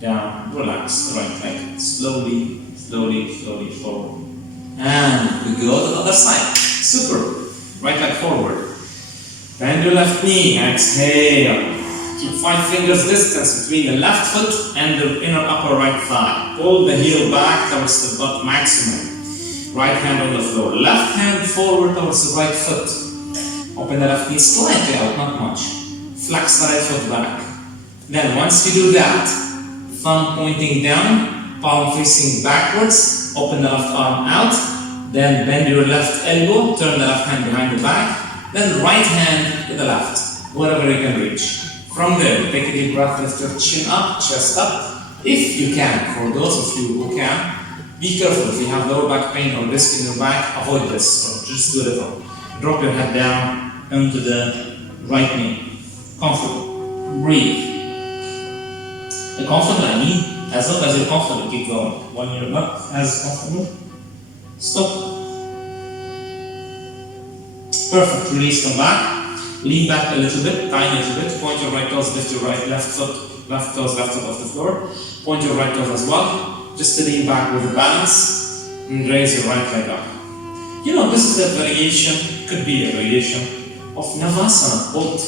Down. Relax the right leg. Slowly, slowly, slowly forward. And we go to the other side. Super. Right leg forward. Bend your left knee. Exhale. Keep 5 fingers distance between the left foot and the inner upper right thigh. Pull the heel back towards the butt maximum. Right hand on the floor. Left hand forward towards the right foot. Open the left knee slightly out, not much. Flex the right foot back. Then once you do that, thumb pointing down, palm facing backwards, open the left arm out, then bend your left elbow, turn the left hand behind the back, then right hand to the left, wherever you can reach. From there, take a deep breath, lift your chin up, chest up, if you can. For those of you who can, be careful. If you have lower back pain or disc in your back, avoid this, or just do it all. Drop your head down onto the right knee. Comfortable. Breathe. The comfortable, I mean, as long as you're comfortable, keep going. When you're not as comfortable, stop. Perfect. Release, come back. Lean back a little bit, tiny little bit. Point your right toes, lift your left foot, left toes, left foot off the floor. Point your right toes as well. Just to lean back with a balance and raise your right leg up. You know, this is a variation, could be a variation of Navasana, both.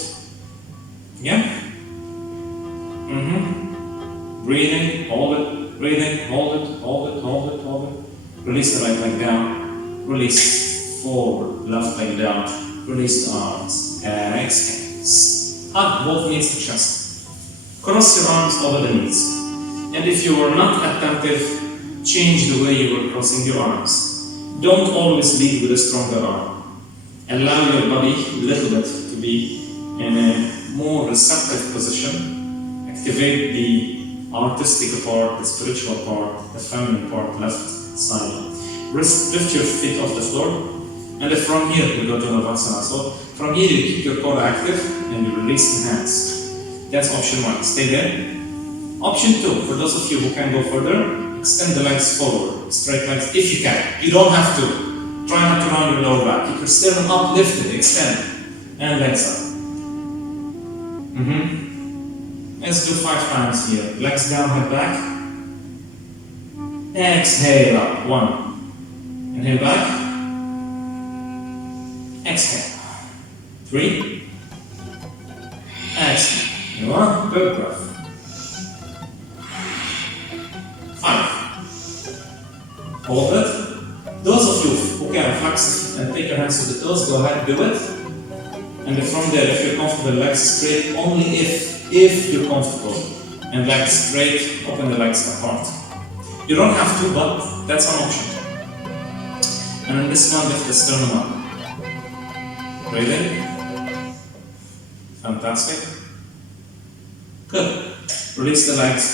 Yeah? Breathing, hold it, breathing, hold it, hold it, hold it, hold it. Release the right leg down. Release forward, left leg down. Release the arms. Exhale. Hug both knees to chest. Cross your arms over the knees. And if you are not attentive, change the way you are crossing your arms. Don't always lead with a stronger arm. Allow your body a little bit to be in a more receptive position. Activate the artistic part, the spiritual part, the feminine part, left side. Lift your feet off the floor. And from here, we go to Navasana. So from here, you keep your core active and you release the hands. That's option 1. Stay there. Option 2, for those of you who can go further, extend the legs forward, straight legs if you can. You don't have to. Try not to round your lower back. Keep your sternum up, lifted, extend, and legs up. Let's do 5 times here. Legs down, head back. Exhale up. 1. Inhale back. Exhale. 3. Exhale. 1. Good breath. 5. Hold it. Those of you who can flex and take your hands to the toes, go ahead and do it. And from there, if you're comfortable, legs straight, only if you're comfortable. And legs straight, open the legs apart. You don't have to, but that's an option. And in this one, lift the sternum up. Breathe in. Fantastic. Good. Release the legs.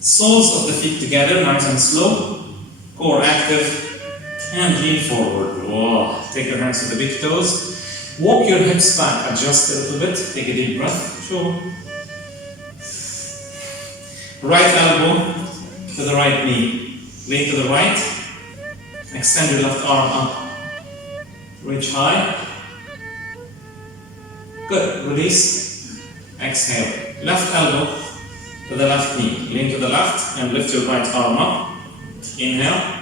Soles of the feet together, nice and slow. Core active. And lean forward. Whoa. Take your hands to the big toes. Walk your hips back. Adjust a little bit. Take a deep breath. Sure. Right elbow to the right knee. Lean to the right. Extend your left arm up. Reach high. Good. Release. Exhale. Left elbow to the left knee. Lean to the left and lift your right arm up. Inhale.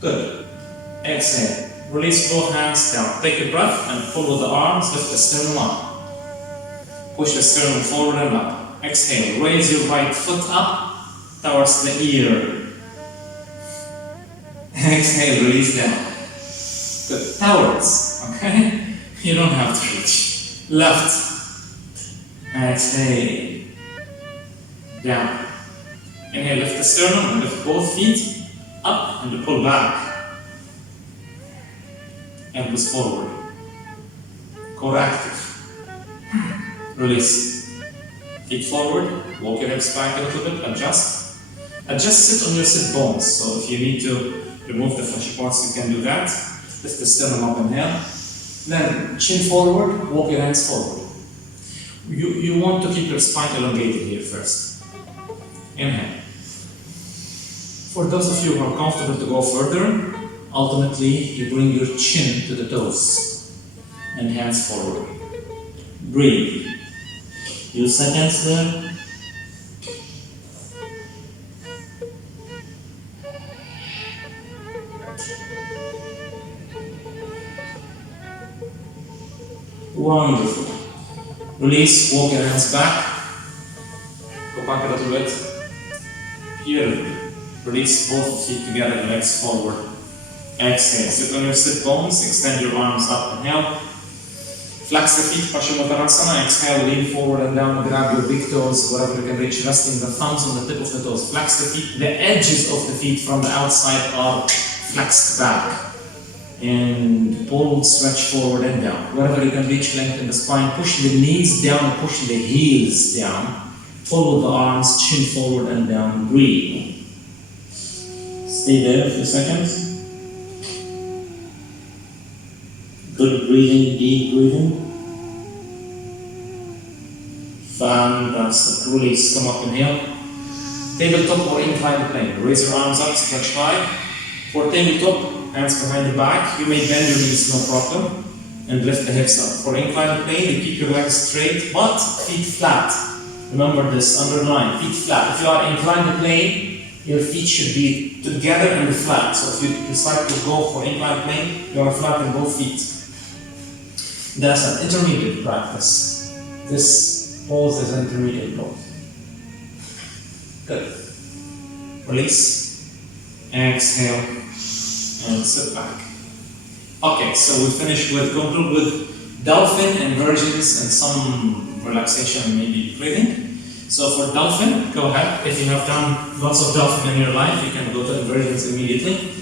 Good. Exhale. Release both hands down. Take a breath and pull with the arms. Lift the sternum up. Push the sternum forward and up. Exhale. Raise your right foot up towards the ear. Exhale. Release down. Good. Towards. Okay? You don't have to reach. Left. Exhale. Down. Inhale, lift the sternum and lift both feet up and pull back. Elbows forward. Core active. Release. Feet forward. Walk your hips back a little bit. Adjust. Adjust sit on your sit bones. So if you need to remove the fleshy parts, you can do that. Lift the sternum up, inhale. Then chin forward, walk your hands forward. You want to keep your spine elongated here first. Inhale. For those of you who are comfortable to go further, ultimately you bring your chin to the toes and hands forward. Breathe. Few seconds there. Wonderful. Release, walk your hands back. Go back a little bit. Beautiful. Release both feet together, legs forward. Exhale. Sit on your sit bones, extend your arms up, inhale. Flex the feet, Paschimottanasana. Exhale, lean forward and down, grab your big toes, wherever you can reach, resting the thumbs on the tip of the toes. Flex the feet, the edges of the feet from the outside are flexed back. And pull, stretch forward and down. Wherever you can reach, lengthen the spine. Push the knees down and push the heels down. Pull with the arms, chin forward and down. Breathe. Stay there a few seconds. Good breathing, deep breathing. Fantastic. Release. Come up, inhale. Tabletop or inclined plane. Raise your arms up, stretch high. For tabletop, hands behind the back. You may bend your knees, no problem, and lift the hips up. For inclined plane, you keep your legs straight, but feet flat. Remember this, underline, feet flat. If you are inclined plane, your feet should be together and flat. So if you decide to go for inclined plane, you are flat in both feet. That's an intermediate practice. This pose is an intermediate pose. Good. Release. Exhale. And sit back. Okay, so we finished with conclude with dolphin inversions and some relaxation, maybe breathing. So for dolphin, go ahead. If you have done lots of dolphin in your life, you can go to inversions immediately.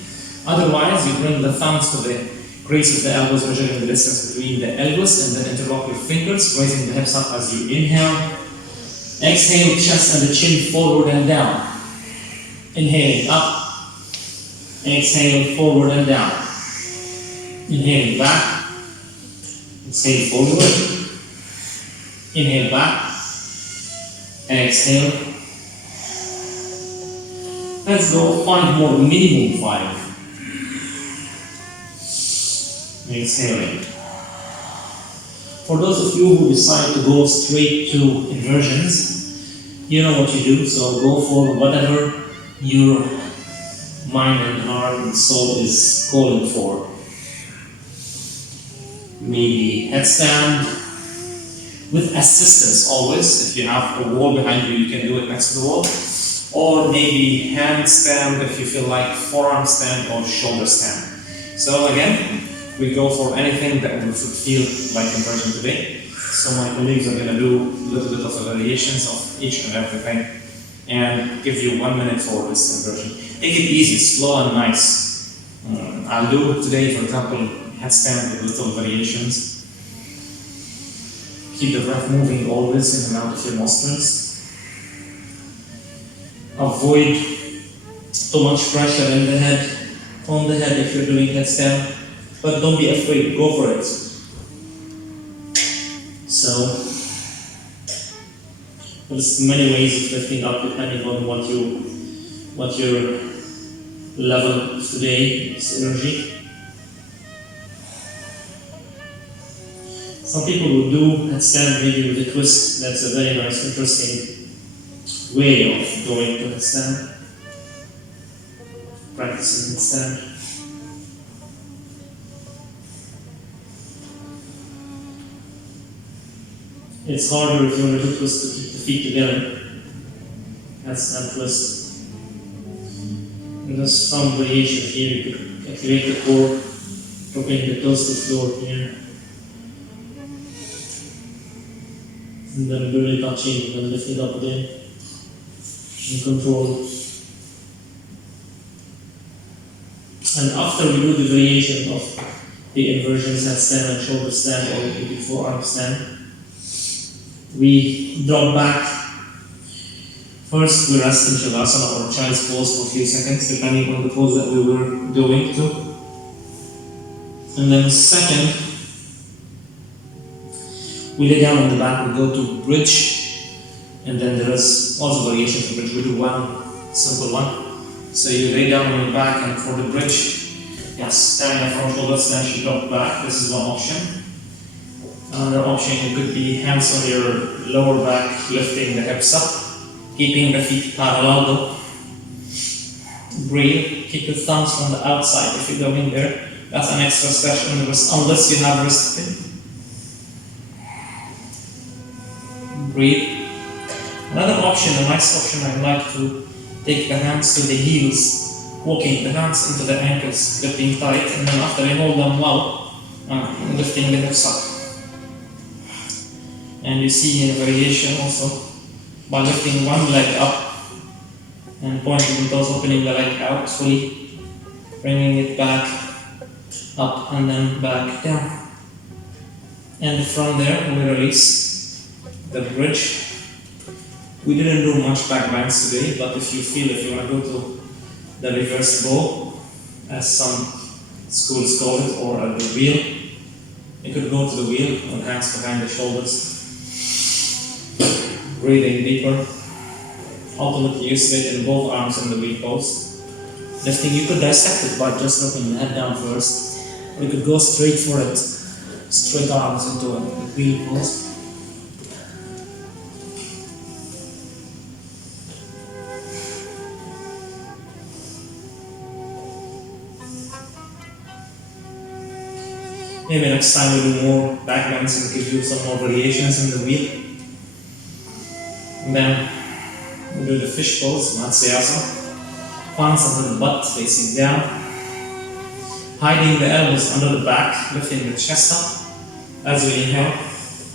Otherwise, you bring the thumbs to the crease of the elbows, measuring the distance between the elbows, and then interlock your fingers, raising the hips up as you inhale. Exhale, chest and the chin forward and down. Inhaling up. Exhale, forward and down. Inhaling back. Exhale, forward. Inhale back. Exhale. Let's go 5 more, minimum 5. Exhaling. For those of you who decide to go straight to inversions, you know what you do, so go for whatever your mind and heart and soul is calling for. Maybe headstand with assistance always. If you have a wall behind you, you can do it next to the wall. Or maybe handstand if you feel like forearm stand or shoulder stand. So again, we go for anything that we feel like inversion today. So my colleagues are going to do a little bit of variations of each and everything and give you 1 minute for this inversion. Take it easy, slow and nice. I'll do today, for example, headstand with little variations. Keep the breath moving always in and out of your nostrils. Avoid too much pressure in the head, on the head if you're doing headstand. But don't be afraid, go for it. So, there's many ways of lifting up depending on what your level of today is energy. Some people will do headstand maybe with a twist. That's a very nice, interesting way of going to headstand. Practicing headstand. It's harder if you want to twist to keep the feet together. Handstand twist. And there's some variation here. You could activate the core, dropping the toes to the floor here. And then really touching and lifting up again. And control. And after we do the variation of the inversions, headstand and shoulder stand, or maybe forearm stand, we drop back. First, we rest in Shavasana or child's pose for a few seconds, depending on the pose that we were going to. And then second, we lay down on the back, we go to bridge, and then there is also variation for bridge. We do one simple one. So you lay down on your back, and for the bridge, yes, standing up from shoulders, then you drop back. This is one option. Another option, it could be hands on your lower back, lifting the hips up, keeping the feet parallel though. Breathe, keep your thumbs on the outside if you're going there. That's an extra stretch on the wrist, unless you have wrist pain. Breathe. Another option, a nice option, I like to take the hands to the heels, walking the hands into the ankles, gripping tight, and then after I hold them well, lifting the hips up. And you see a variation also by lifting one leg up and pointing the toes, opening the leg out fully, bringing it back up and then back down. And from there we release the bridge. We didn't do much back bends today, but if you want to go to the reverse bow, as some schools call it, or at the wheel, you could go to the wheel with hands behind the shoulders. Breathing deeper. Ultimately, you sit in both arms in the wheel pose. Lifting, you could dissect it by just looking the head down first, or you could go straight for it, straight arms into a wheel pose. Maybe next time we'll do more back bends and give you some more variations in the wheel. And then we'll do the fish pose, Matsyasana. Palms under the butt, facing down. Hiding the elbows under the back, lifting the chest up. As we inhale,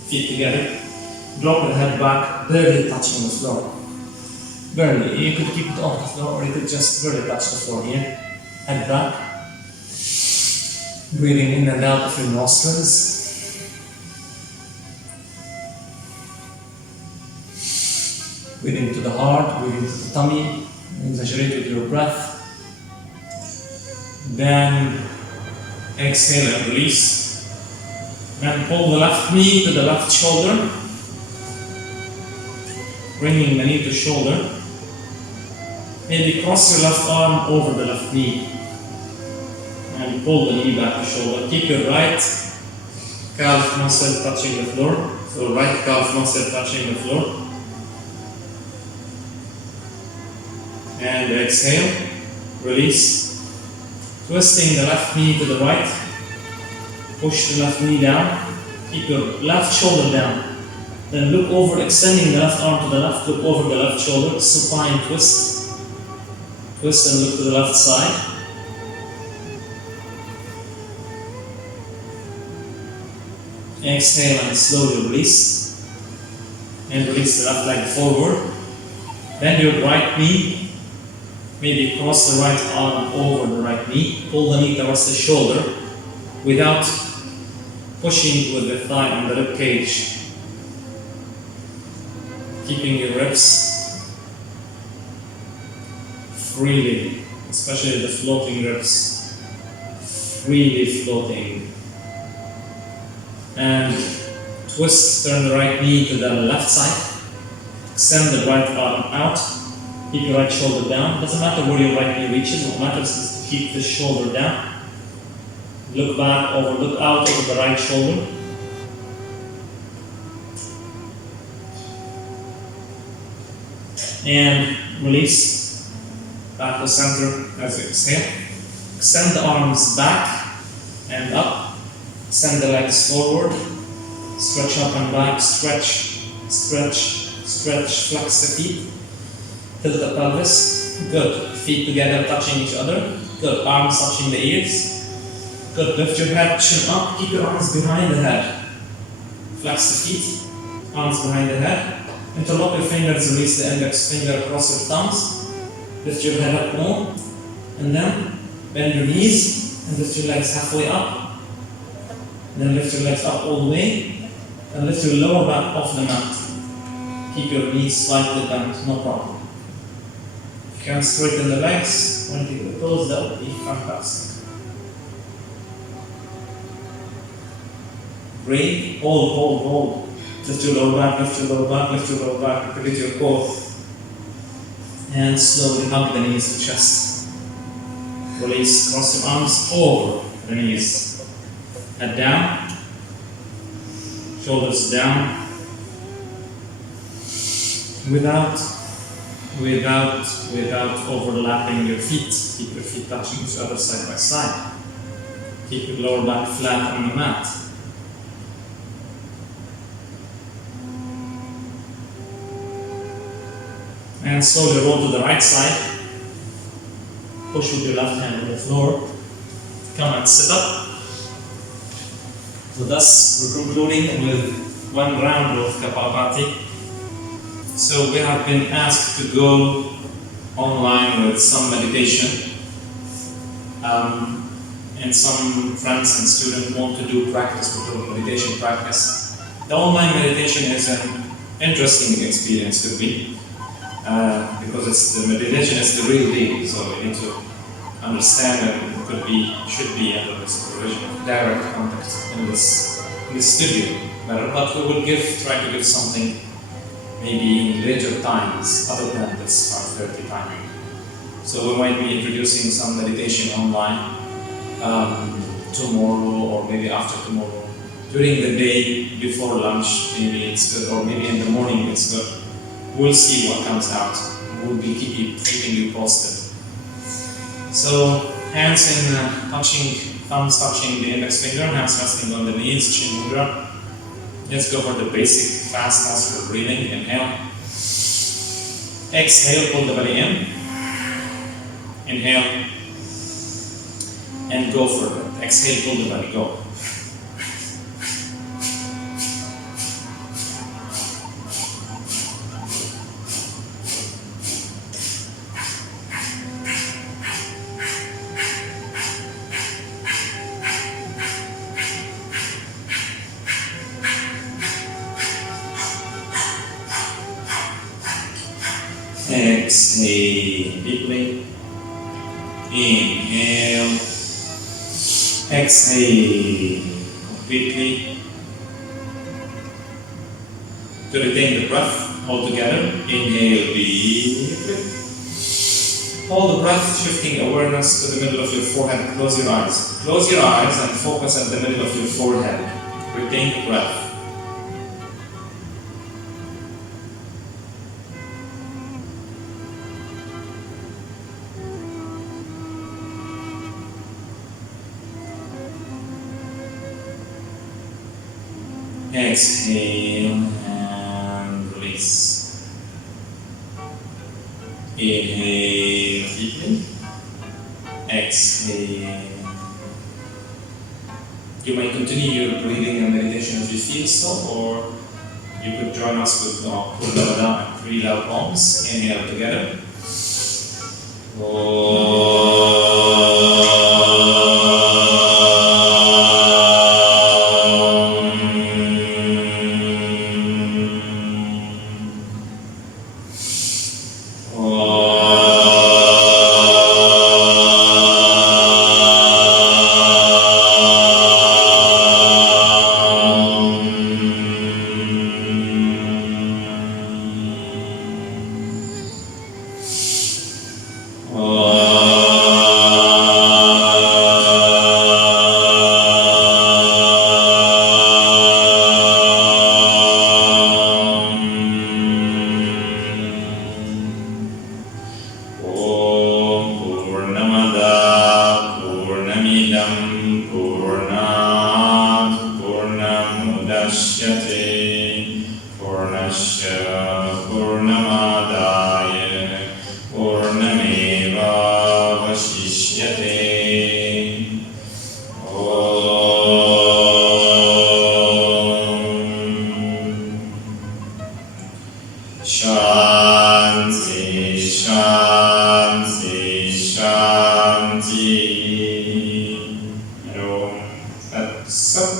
feet together. Drop the head back, barely touching the floor. Barely. You could keep it off the floor, or you could just barely touch the floor here. Head back. Breathing in and out of your nostrils. Breathing to the heart, breathing to the tummy. Exaggerate with your breath. Then exhale and release. Then pull the left knee to the left shoulder. Bringing the knee to shoulder. Maybe cross your left arm over the left knee. And pull the knee back to shoulder. Keep your right calf muscle touching the floor. So right calf muscle touching the floor. And exhale, release. Twisting the left knee to the right. Push the left knee down. Keep your left shoulder down. Then look over, extending the left arm to the left. Look over the left shoulder. Supine twist. Twist and look to the left side. Exhale and slowly release. And release the left leg forward. Bend your right knee. Maybe cross the right arm over the right knee. Pull the knee towards the shoulder without pushing with the thigh on the rib cage. Keeping your ribs freely, especially the floating ribs, freely floating. And twist, turn the right knee to the left side. Extend the right arm out. Keep your right shoulder down. Doesn't matter where your right knee reaches. What matters is to keep the shoulder down. Look back over, look out over the right shoulder. And release. Back to center as you exhale. Extend the arms back and up. Send the legs forward, stretch up and back, stretch, stretch, stretch, flex the feet, tilt the pelvis, good, feet together touching each other, good, arms touching the ears, good, lift your head, chin up, keep your arms behind the head, flex the feet, arms behind the head, interlock your fingers, release the index finger across your thumbs, lift your head up more, and then bend your knees and lift your legs halfway up. Then lift your legs up all the way and lift your lower back off the mat. Keep your knees slightly bent, no problem. If you can straighten the legs, pointing the toes, that would be fantastic. Breathe, hold. Lift your lower back, lift your lower back, lift your lower back, activate your core. And slowly hug the knees to chest. Release, cross your arms over the knees. Head down, shoulders down, without overlapping your feet. Keep your feet touching each other side by side. Keep your lower back flat on the mat. And slowly roll to the right side. Push with your left hand on the floor. Come and sit up. So thus, we're concluding with one round of Kapalabhati. So we have been asked to go online with some meditation. And some friends and students want to do practice, meditation practice. The online meditation is an interesting experience, could be, because the meditation is the real deal. So we need to understand that it should be under the supervision of direct contact in this studio. But we will try to give something maybe in later times other than this 5:30 timing. So we might be introducing some meditation online tomorrow or maybe after tomorrow. During the day, before lunch, maybe it's good, or maybe in the morning it's good. We'll see what comes out. We'll be keeping you posted. So hands in touching, thumbs touching the index finger, hands resting on the knees, chin mudra. Let's go for the basic fast nostril breathing. Inhale. Exhale, pull the belly in. Inhale. And go for it. Exhale, pull the belly, go. Exhale deeply. Inhale. Exhale completely. To retain the breath all together. Inhale deeply. Hold the breath, shifting awareness to the middle of your forehead. Close your eyes. Close your eyes and focus at the middle of your forehead. Retain the breath. Exhale and release. Inhale deeply. Exhale. You might continue your breathing and meditation as you feel so, or you could join us with Purnamada and 3 loud palms. Inhale together. Shanti, Shanti, Shanti. That's up.